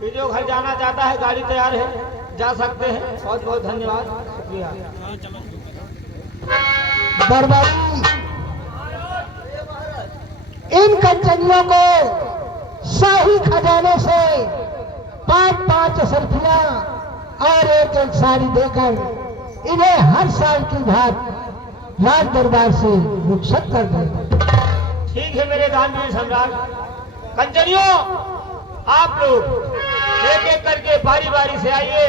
कि जो घर जाना चाहता है गाड़ी तैयार है, जा सकते हैं। बहुत बहुत धन्यवाद, शुक्रिया। दरबारी इन कंचनियों को शाही खजाने से 5-5 सर्फियां और एक साड़ी देकर इन्हें हर साल की भात राज दरबार से रुखसत कर दें। ठीक है मेरे दानवीर सम्राट। कंचनियों, आप लोग एक एक करके बारी बारी से आइए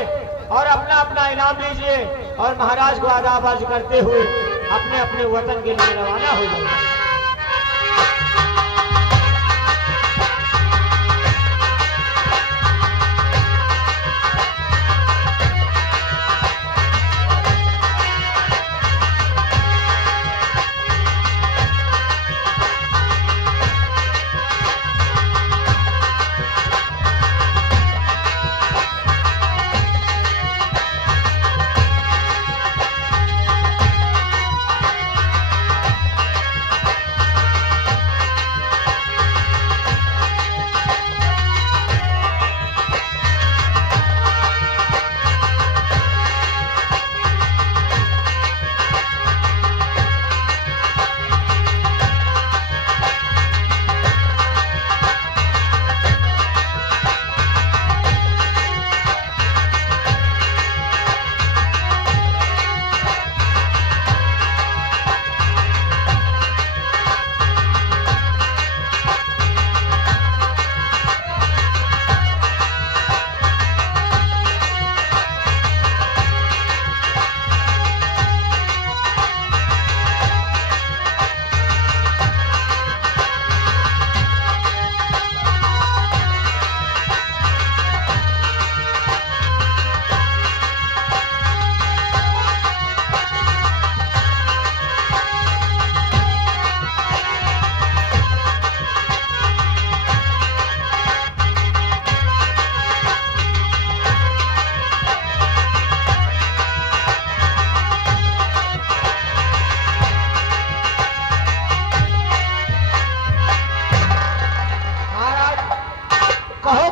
और अपना अपना इनाम लीजिए और महाराज को आदाब करते हुए अपने अपने वतन के लिए रवाना हो जाइए।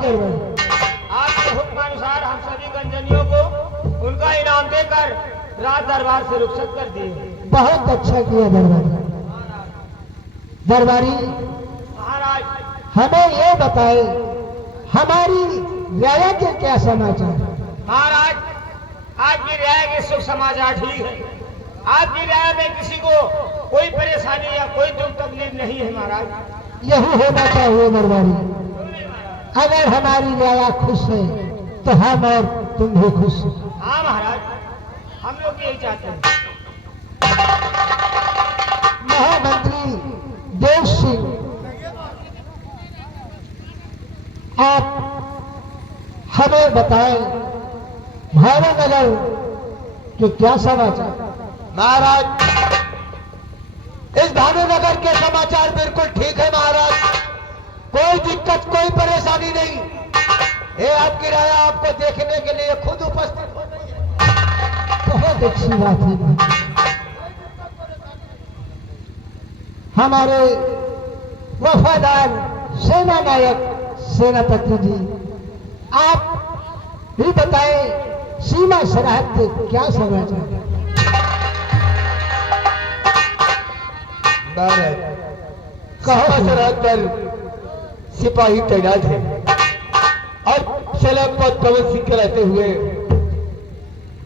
आपके हुक्मानुसार हम सभी गंजनियों को उनका इनाम देकर राज दरबार से रुखसत कर दिए। बहुत अच्छा किया दरबारी। दरबारी महाराज, हमें ये बताए हमारी रियाया के क्या समाचार। महाराज, आपकी रियाया के सुख समाचार ठीक है। आपकी रियाया में किसी को कोई परेशानी या कोई दुख तकलीफ नहीं है महाराज। यही होना चाहिए दरबारी। अगर हमारी रियाया खुश है तो हम और तुम भी खुश। हाँ महाराज, हम लोग यही चाहते हैं। बताएं भावनगर के क्या समाचार। महाराज, इस भानुनगर के समाचार बिल्कुल ठीक है महाराज, कोई दिक्कत कोई परेशानी नहीं। ये आपकी राय आपको देखने के लिए खुद उपस्थित हो रही है। बहुत अच्छी बात है। हमारे वफादार सेना नायक सेनापति जी, आप भी बताएं सीमा सरहद के क्या समाचार है। कहा सरहद पर सिपाही तैनात है और सलामत प्रवेश कराते हुए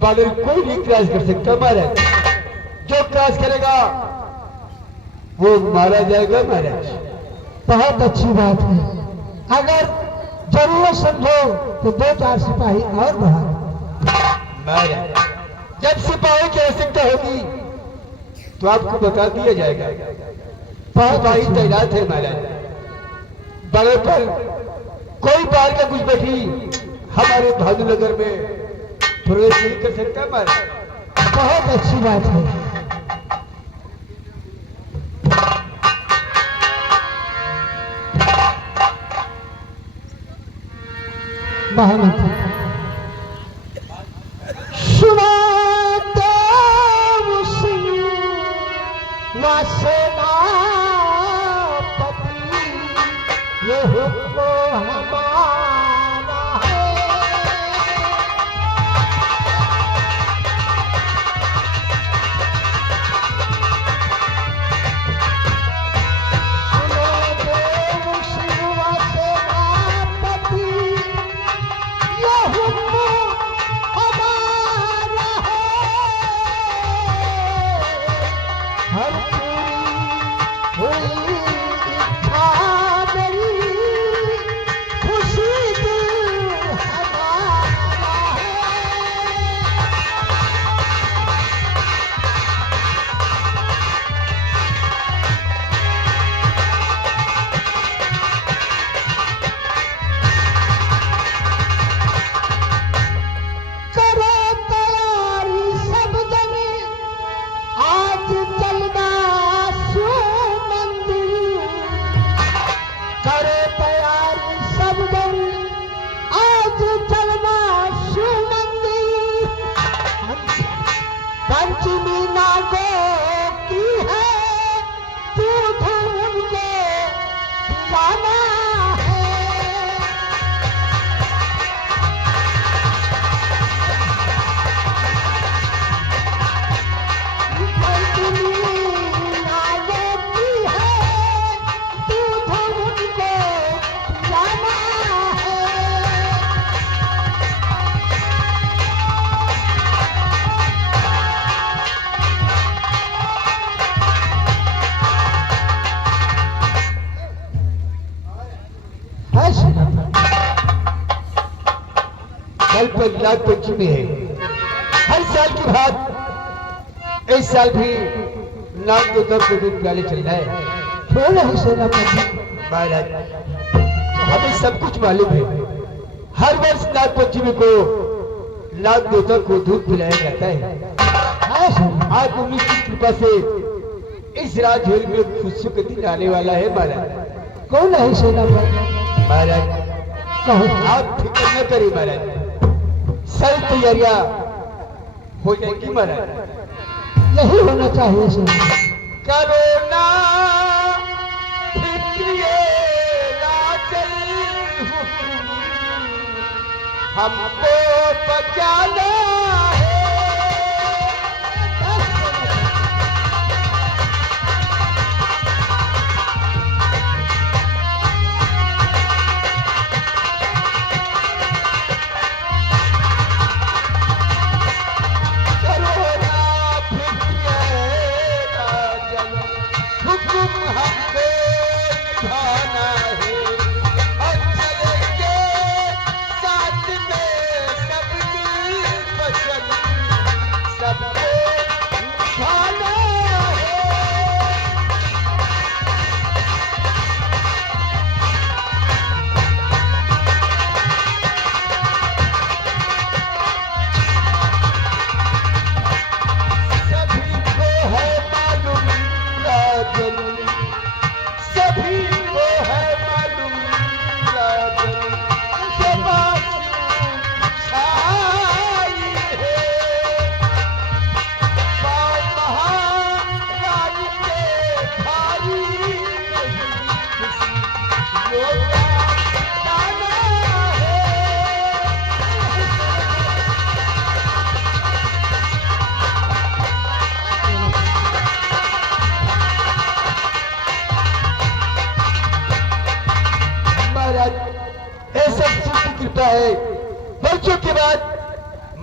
बॉर्डर कोई नहीं क्रॉस कर सकता महाराज। जो क्रॉस करेगा वो मारा जाएगा महाराज। बहुत अच्छी बात है। अगर जरूरत समझो तो 2-4 सिपाही और बढ़ा। महाराज, जब सिपाही की आवश्यकता होगी तो आपको बता दिया जाएगा। सिपाही तैनात है महाराज। बड़े पर कोई बाहर का कुछ बैठी हमारे भानुनगर में प्रवेश नहीं कर सकता महाराज। बहुत अच्छी बात है। महामंत्री सुनादेव सिंह सेनापति, ये हुक्म हमारा है। सुनादेव सिंह सेनापति, ये हुक्म हमारा है। हर पूरी हुई इच्छा मेरी, खुशी दिल हमारा है। करो तैयारी सब जने, आज चलना शिव मंदिर। करो तैयारी सब जने, आज चलना शिव मंदिर। पंचमी नागो की है, दूध उनको पिलाना है। पंचमी नागो की है, दूध उनको पिलाना है। कल पर नाग पंचमी है। हर साल की बात इस साल भी नाग देवता को दूध पिलाने चलना है क्यों नहीं सेनापति? महाराज। हमें सब कुछ मालूम है, हर वर्ष नाग पंचमी को नाग देवता को दूध पिलाया जाता है। हाँ सेना, आज उन्हीं की कृपा से इस राजहरी में खुशियों का दिन आने वाला है महाराज। क्यों नहीं सेनापति? महाराज, कहो। आप फिक्र न करिए महाराज, सारी तैयारियां हो जाएगी महाराज। यही होना चाहिए सेना। करो ना फिक्रिए राजल हुक्म, हमको बचाना है। करो ना फिक्रिए राजल हुक्म, हमको निभाना है। और चलेंगे साथ में सब मिल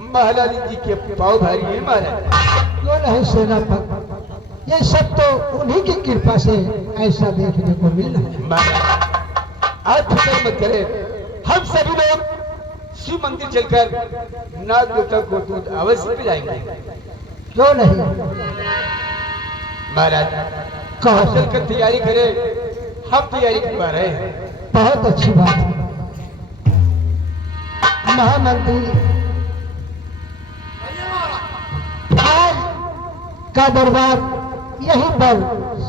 महारानी जी के पाँव भारी है महाराज। क्यों नहीं सेनापति, ये सब तो उन्हीं की कृपा से ऐसा देखने को मिल रहा है। महाराज आप फिक्र मत करें, हम सभी लोग शिव मंदिर चलकर नाग देवता को दूध अवश्य पिलाएंगे। क्यों नहीं, महाराज कहो। चलकर तैयारी करें, हम तैयारी करवा रहे हैं। बहुत अच्छी बात है। महामंत्री आज का दरबार यहीं पर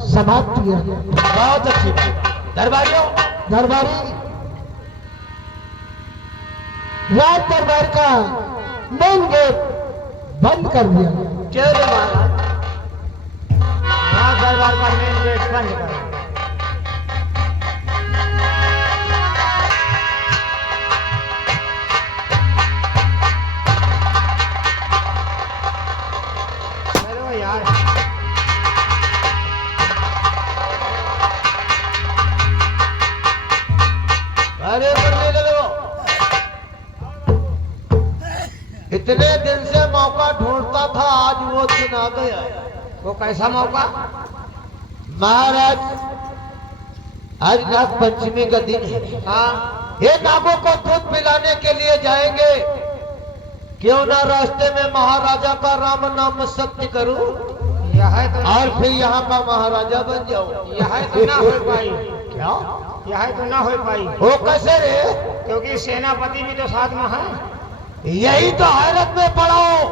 समाप्त किया गया। बहुत अच्छी बात। दरबारियों, दरबारी राज दरबार का मेन गेट बंद कर दिया गया। क्यों रे महाराज? राज दरबार का मेन गेट बंद कर। चलो यार, अरे बंदे चलो, इतने दिन से मौका ढूंढता था, आज वो दिन आ गया। वो कैसा मौका? महाराज आज नाग पंचमी का दिन है। हाँ, ये नागों को दूध पिलाने के लिए जाएंगे, क्यों ना रास्ते में महाराजा का राम नाम सत्य करूं यह तो और फिर यहाँ का महाराजा बन जाऊं। यह तो ना हो पाई। क्या यह तो ना हो पाई, वो कैसे रे? क्योंकि सेनापति भी तो साथ में है। यही तो हैरत में पड़ा हो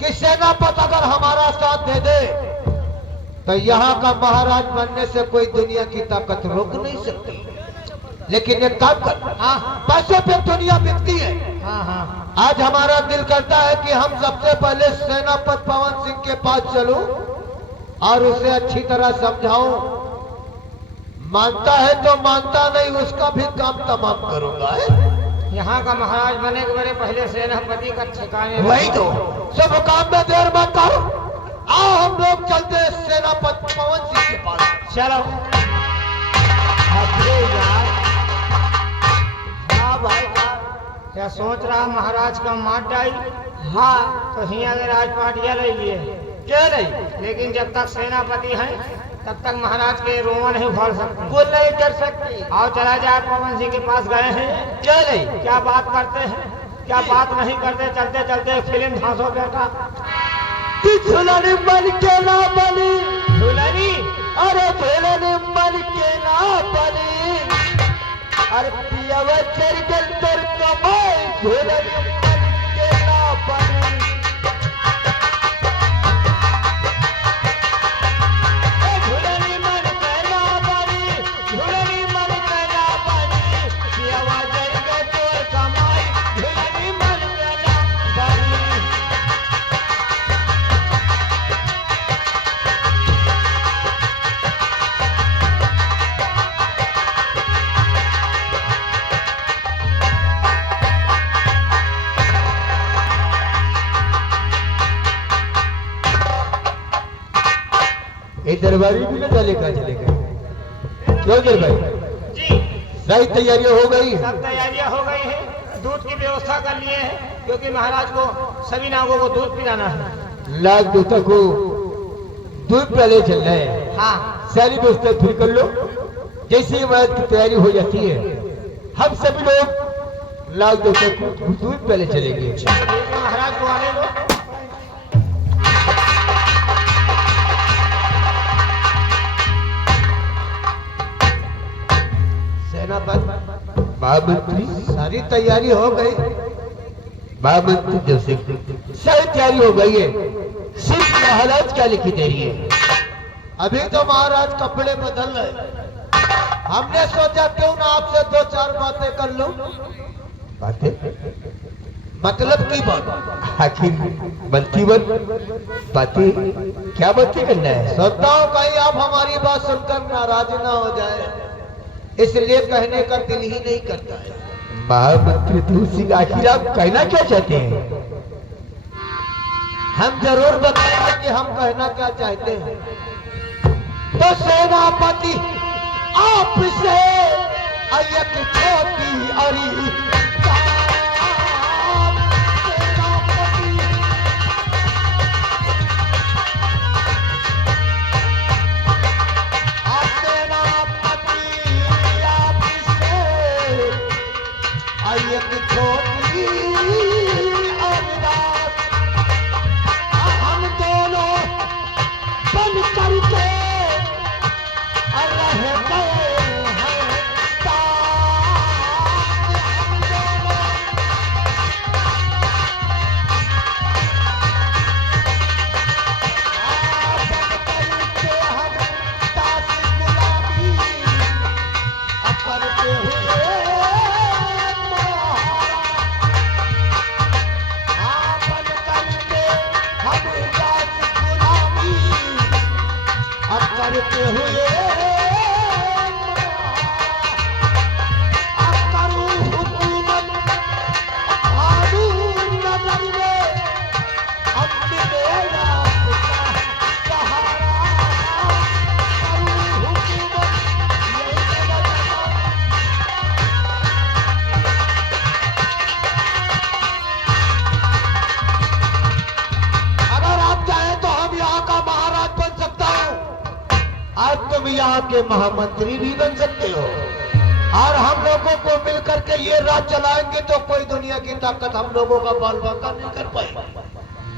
कि सेनापति अगर हमारा साथ दे दे तो यहाँ का महाराज बनने से कोई दुनिया की ताकत रोक नहीं सकती। लेकिन एक काम कर, हाँ पैसों पे दुनिया बिकती है। हाँ हाँ, आज हमारा दिल करता है कि हम सबसे पहले सेनापति पवन सिंह के पास चलूं और उसे अच्छी तरह समझाऊं। मानता है तो मानता नहीं, उसका भी काम तमाम करूंगा। यहाँ का महाराज बने के बड़े पहले सेनापति का ठिकाने। वही तो, सब काम में देर मत करो, आओ हम लोग चलते सेनापति पवन सिंह के पास। चलो। अरे यार, हाँ भाई, क्या सोच रहा महाराज का मार डाई? हाँ, तो हियाँ के राजपाट ये ले लिए क्या नहीं, लेकिन जब तक सेनापति हैं तब तक महाराज के रोमा नहीं उखाड़ सकते। वो नहीं कर सकती। आओ चला जाए, पवन सिंह के पास गए हैं। क्या नहीं, क्या बात करते हैं, क्या बात नहीं करते, चलते चलते फिल्म धांसो बेटा। झुलनी बन के ना बनी, दुल्हनी, अरे झुलनी बन के ना बनी, अरे पियावा चल के तोर कमाई, झुलनी बन के ना बनी। दुल्हनी मन कहना बनी, दुल्हनी मन कहना बनी, ये आवाज के तोर कमाई, दुल्हनी मन कहना बनी। ये दरबारी भी ना चले का चले गए। क्यों जर भाई, जी, सारी तैयारियां हो गई? सब तैयारियां हो गई हैं, दूध की व्यवस्था कर लिए हैं, क्योंकि महाराज को सभी नागों को दूध पिलाना है। लाख दूता को दूध पिलाने चल रहे हैं। हाँ, सारी व्यवस्था फिर कर लो, जैसे इबादत की तैयारी हो जाती है हम सभी लोग लाख दूता को दूध पिलाने चलेंगे। महाराज को आने दो। महामंत्री सारी तैयारी हो गई। महामंत्री जैसे सारी तैयारी हो गई है, सिर्फ महाराज क्या लिखी दे रही है। अभी तो महाराज कपड़े बदल रहे, हमने सोचा क्यों ना आपसे दो चार बातें कर लूं। बातें मतलब की बात, आखिर बनती बातें क्या बातें करना है। सोचता हूँ कहीं आप हमारी बात सुनकर नाराज ना हो जाए, इसलिए कहने का दिल ही नहीं करता है। महामंत्री दूसरी आखिर आप कहना क्या चाहते हैं? हम जरूर बताएंगे कि हम कहना क्या चाहते हैं। तो सेनापति आपसे एक छोटी अरी करते हुए अब करूं हुकूमत आदू नजर में अपने मेरा सहारा करूं हुकूमत ये अगर आप चाहें तो हम यहाँ का महाराज बन सकता हूँ। आज तुम यहाँ के महामंत्री भी बन सकते हो और हम लोगों को मिलकर के ये राज चलाएंगे तो कोई दुनिया की ताकत हम लोगों का बाल बांका नहीं कर पाएगी।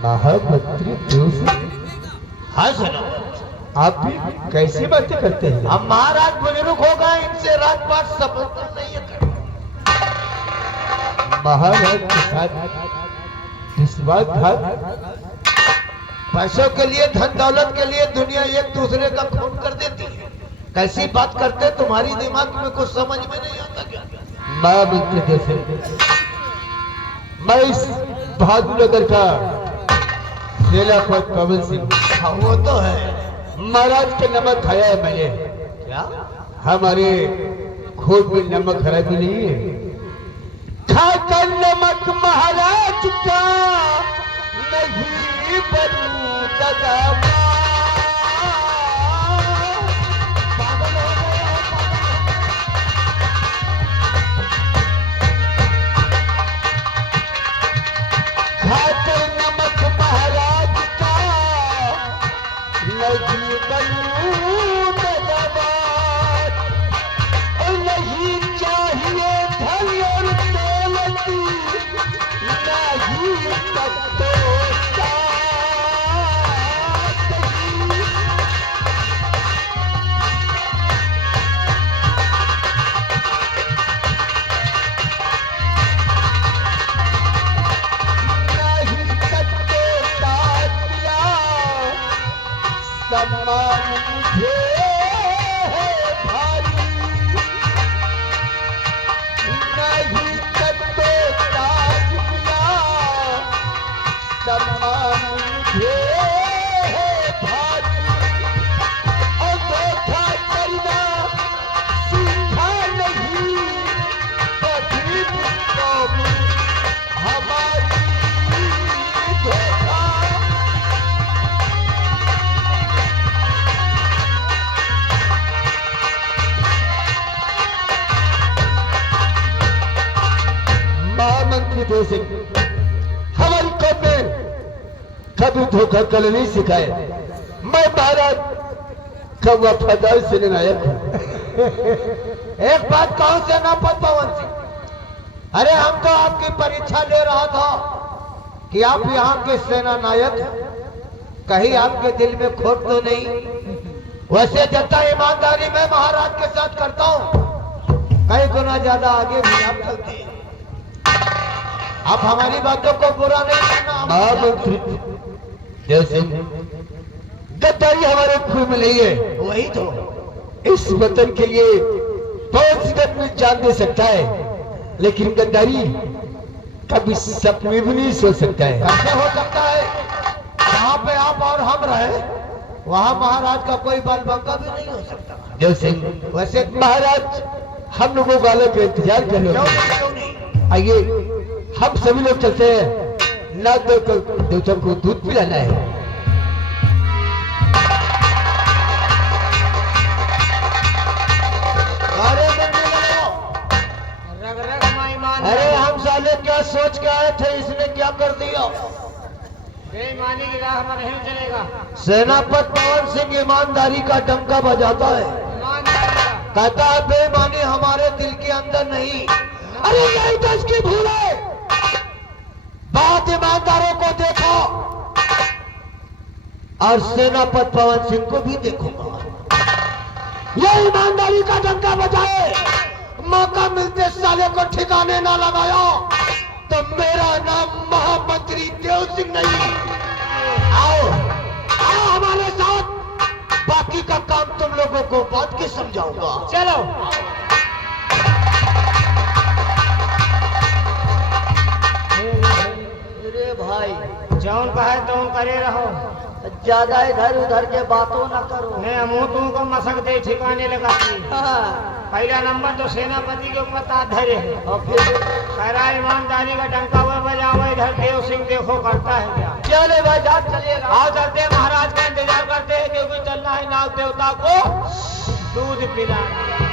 महामंत्री देव सिंह, हाँ सुनो, आप भी कैसी बातें करते हैं? हम महाराज बुजुर्ग हो गए, इनसे राजपाट संबंध नहीं है। महाराज के साथ विश्वासघात, पैसों के लिए, धन दौलत के लिए दुनिया एक दूसरे का खून कर देती है। कैसी बात करते, तुम्हारी दिमाग में कुछ समझ में नहीं आता क्या? महामंत्री देव सिंह, मैं इस बहादुर नगर का सेनापति पवन सिंह, हाँ, वो तो है। महाराज के नमक खाया है मैंने। क्या? हमारे खोज में नमक खराबी नहीं है। खाकर नमक महाराज का नहीं बनू दगाबाज। पागल हो गए हो, खाकर नमक महाराज का नहीं बनू दगाबाज। और नहीं चाहिए धन और दौलत, नहीं तख्तो सादगी। नहीं तख्तो सादिया, सम्मान मुझे है भारी। नहीं तख्तो सादिया, सम्मान मुझे है भारी। और धोखा करना सीखा नहीं, बधी कौम हमारी धोखा। महामंत्री देव सिंह, हमारी कौम ने कभी धोखा कर नहीं सिखाए। मैं महाराज का वफादार सेनानायक हूँ। एक बात कहूं सेनापति पवन सिंह, अरे हम तो आपकी परीक्षा ले रहा था कि आप यहाँ के सेना नायक हैं। कहीं आपके दिल में खोट तो नहीं? वैसे जितना ईमानदारी मैं महाराज के साथ करता हूँ, कई गुना ज्यादा आगे भी आप चलते हैं। आप हमारी बातों को बुरा नहीं मानना। महामंत्री देव सिंह, गद्दारी हमारे खून में नहीं है। वही तो, इस वतन के लिए बहुत सी आदमी जान दे सकता है, लेकिन गद्दारी कभी सपने भी नहीं सोच सकता है। कैसे हो सकता है? जहाँ पे आप और हम रहे, वहाँ महाराज का कोई बाल बांका भी नहीं हो सकता। देव सिंह, वैसे महाराज हम लोगों को आने का इंतजार कर लो। क्यों नहीं? आइए हम सभी लोग चलते हैं, ना तो देवता को दूध पिलाना है। अरे अरे हम साले क्या सोच के आए थे, इसने क्या कर दिया? बेईमानी की राह पर नहीं चलेगा। सेनापति पवन सिंह ईमानदारी का डंका बजाता है, ईमानदारी का कहता है बेईमानी हमारे दिल के अंदर नहीं। अरे यही तो इसकी भूल है। बात ईमानदारों को देखो और सेनापति पवन सिंह को भी देखूंगा। ये ईमानदारी का डंका बजाए, मौका मिलते साले को ठिकाने ना लगाया तो मेरा नाम महामंत्री देव सिंह नहीं। आओ आओ हमारे साथ, बाकी का काम तुम लोगों को बाद के समझाऊंगा। चलो। अरे भाई, जौन कहे तो करे रहो। ज्यादा इधर उधर के बातों न करो। मैं मुंह तुमको मसक दे ठिकाने लगाती। हाँ, पहला नंबर तो सेनापति के ऊपर तात धरे है। और फिर कह रहा है ईमानदारी का डंका हुआ बजाओ, इधर देव सिंह देखो करता है क्या। चले भाई जा चलिएगा। आओ चलते हैं, महाराज का इंतजार करते हैं, क्योंकि चलना है नाग देवता को दूध पिलाना।